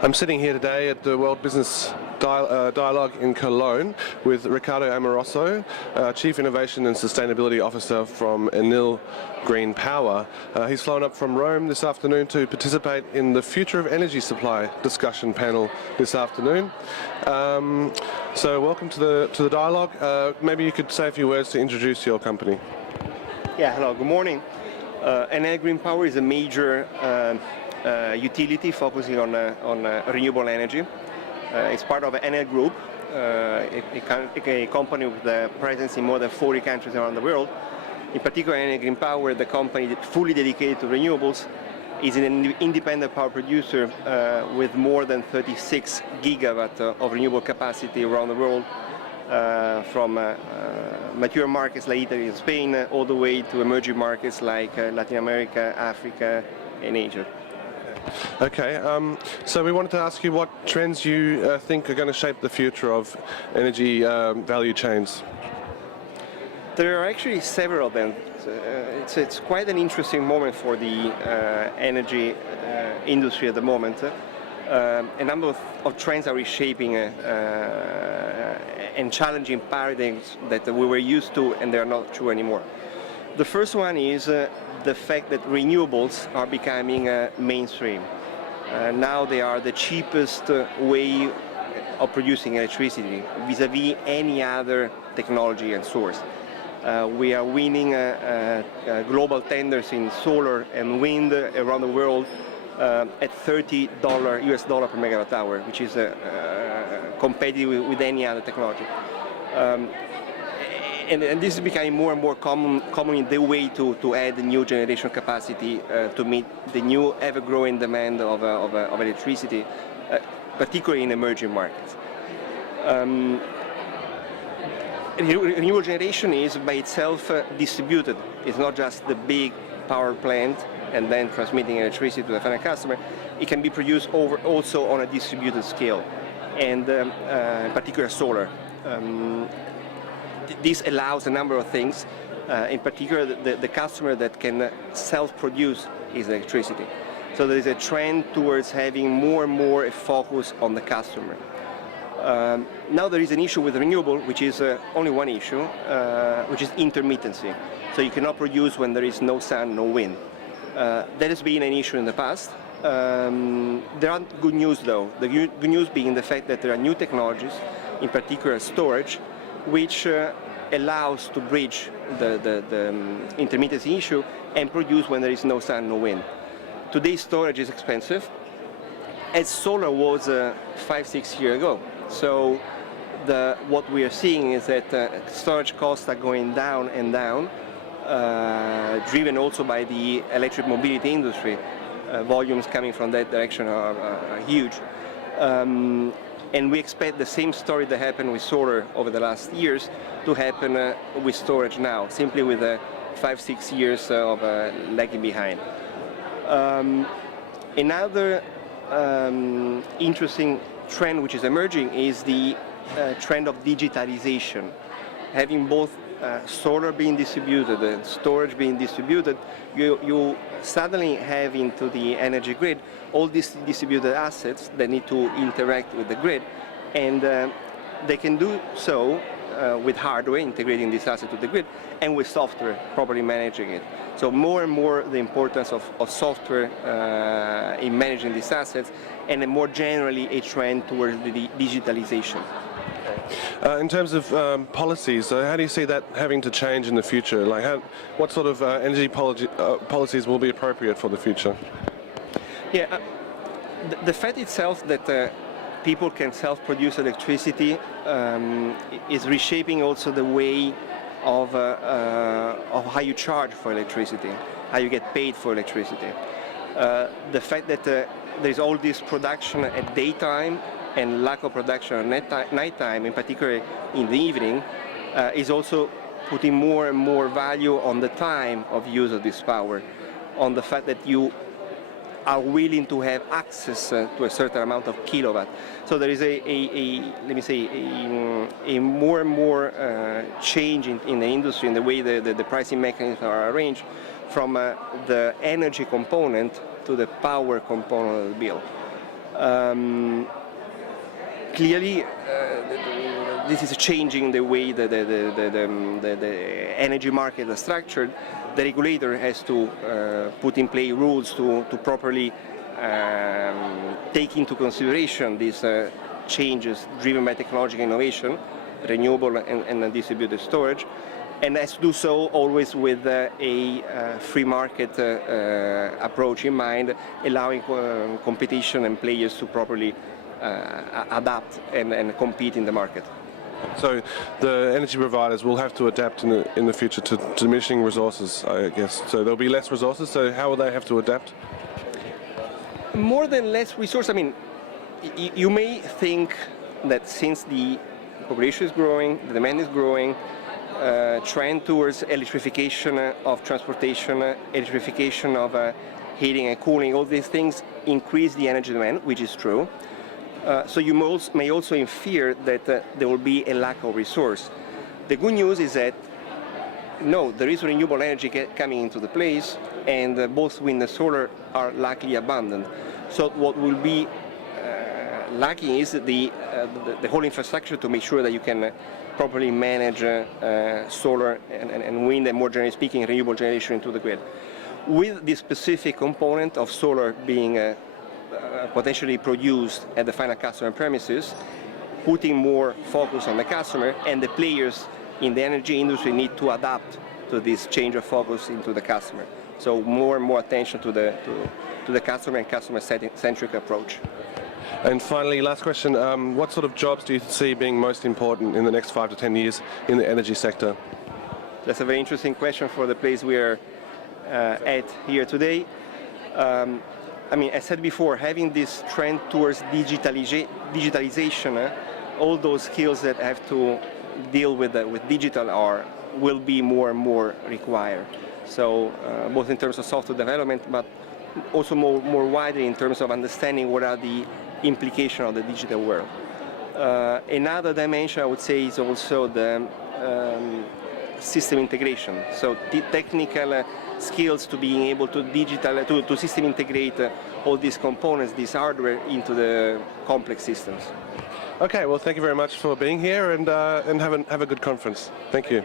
I'm sitting here today at the World Business Dialogue in Cologne with Riccardo Amoroso, Chief Innovation and Sustainability Officer from ENEL Green Power. He's flown up from Rome this afternoon to participate in the Future of Energy Supply discussion panel this afternoon. So welcome to the dialogue. Maybe you could say a few words to introduce your company. Yeah, hello, good morning. ENEL Green Power is a major utility focusing on renewable energy. It's part of the ENEL Group, a company with a presence in more than 40 countries around the world. In particular, ENEL Green Power, the company fully dedicated to renewables, is an independent power producer with more than 36 gigawatts of renewable capacity around the world, from mature markets like Italy and Spain all the way to emerging markets like Latin America, Africa, and Asia. Okay, so we wanted to ask you what trends you think are going to shape the future of energy value chains. There are actually several of them. It's quite an interesting moment for the energy industry at the moment. A number of trends are reshaping and challenging paradigms that we were used to and they are not true anymore. The first one is the fact that renewables are becoming mainstream. Now they are the cheapest way of producing electricity vis-à-vis any other technology and source. We are winning global tenders in solar and wind around the world at $30 US dollar per megawatt hour, which is competitive with any other technology. And this is becoming more and more common in the way to add new generation capacity to meet the new ever-growing demand of electricity, particularly in emerging markets. Renewable generation is by itself distributed. It's not just the big power plant and then transmitting electricity to the final customer. It can be produced also on a distributed scale, and in particular solar. This allows a number of things, in particular the customer that can self-produce his electricity. So there is a trend towards having more and more a focus on the customer. Now there is an issue with renewable, which is only one issue, which is intermittency. So you cannot produce when there is no sun, no wind. That has been an issue in the past. There are good news though. The good news being the fact that there are new technologies, in particular storage, which allows to bridge the intermittency issue and produce when there is no sun, no wind. Today storage is expensive, as solar was 5-6 years ago. So what we are seeing is that storage costs are going down and down, driven also by the electric mobility industry. Volumes coming from that direction are huge. And we expect the same story that happened with solar over the last years to happen with storage now, simply with 5-6 years of lagging behind. Another interesting trend which is emerging is the trend of digitalization. Having both solar being distributed and storage being distributed, you suddenly have into the energy grid all these distributed assets that need to interact with the grid, and they can do so with hardware, integrating this asset to the grid, and with software, properly managing it. So more and more the importance of software in managing these assets, and then more generally a trend towards the digitalization. In terms of policies, how do you see that having to change in the future? Like, what sort of energy policies will be appropriate for the future? Yeah, the fact itself that people can self-produce electricity is reshaping also the way of how you charge for electricity, how you get paid for electricity. The fact that there's all this production at daytime and lack of production at nighttime, in particular in the evening, is also putting more and more value on the time of use of this power, on the fact that you are willing to have access to a certain amount of kilowatt. So there is let me say, a more and more change in the industry, in the way the pricing mechanisms are arranged, from the energy component to the power component of the bill. Clearly, this is changing the way the energy market is structured. The regulator has to put in place rules to properly take into consideration these changes driven by technological innovation, renewable and distributed storage, and has to do so always with a free market approach in mind, allowing competition and players to properly adapt and compete in the market. So the energy providers will have to adapt in the future to diminishing resources, I guess. So there'll be less resources, so how will they have to adapt? More than less resource, I mean, you may think that since the population is growing, the demand is growing, trend towards electrification of transportation, electrification of heating and cooling, all these things increase the energy demand, which is true. So you may also infer that there will be a lack of resource. The good news is that no, there is renewable energy coming into the place, and both wind and solar are luckily abundant. So what will be lacking is the whole infrastructure to make sure that you can properly manage solar and wind, and more generally speaking, renewable generation into the grid. With the specific component of solar being potentially produced at the final customer premises, putting more focus on the customer, and the players in the energy industry need to adapt to this change of focus into the customer. So more and more attention to the customer and customer-centric approach. And finally, last question, what sort of jobs do you see being most important in the next 5 to 10 years in the energy sector? That's a very interesting question for the place we are at here today. I mean, as said before, having this trend towards digitalization, all those skills that have to deal with digital will be more and more required. So both in terms of software development, but also more widely in terms of understanding what are the implications of the digital world. Another dimension I would say is also the system integration. So the technical skills to being able to system integrate all these components, this hardware, into the complex systems. Okay, well, thank you very much for being here, and have a good conference. Thank you.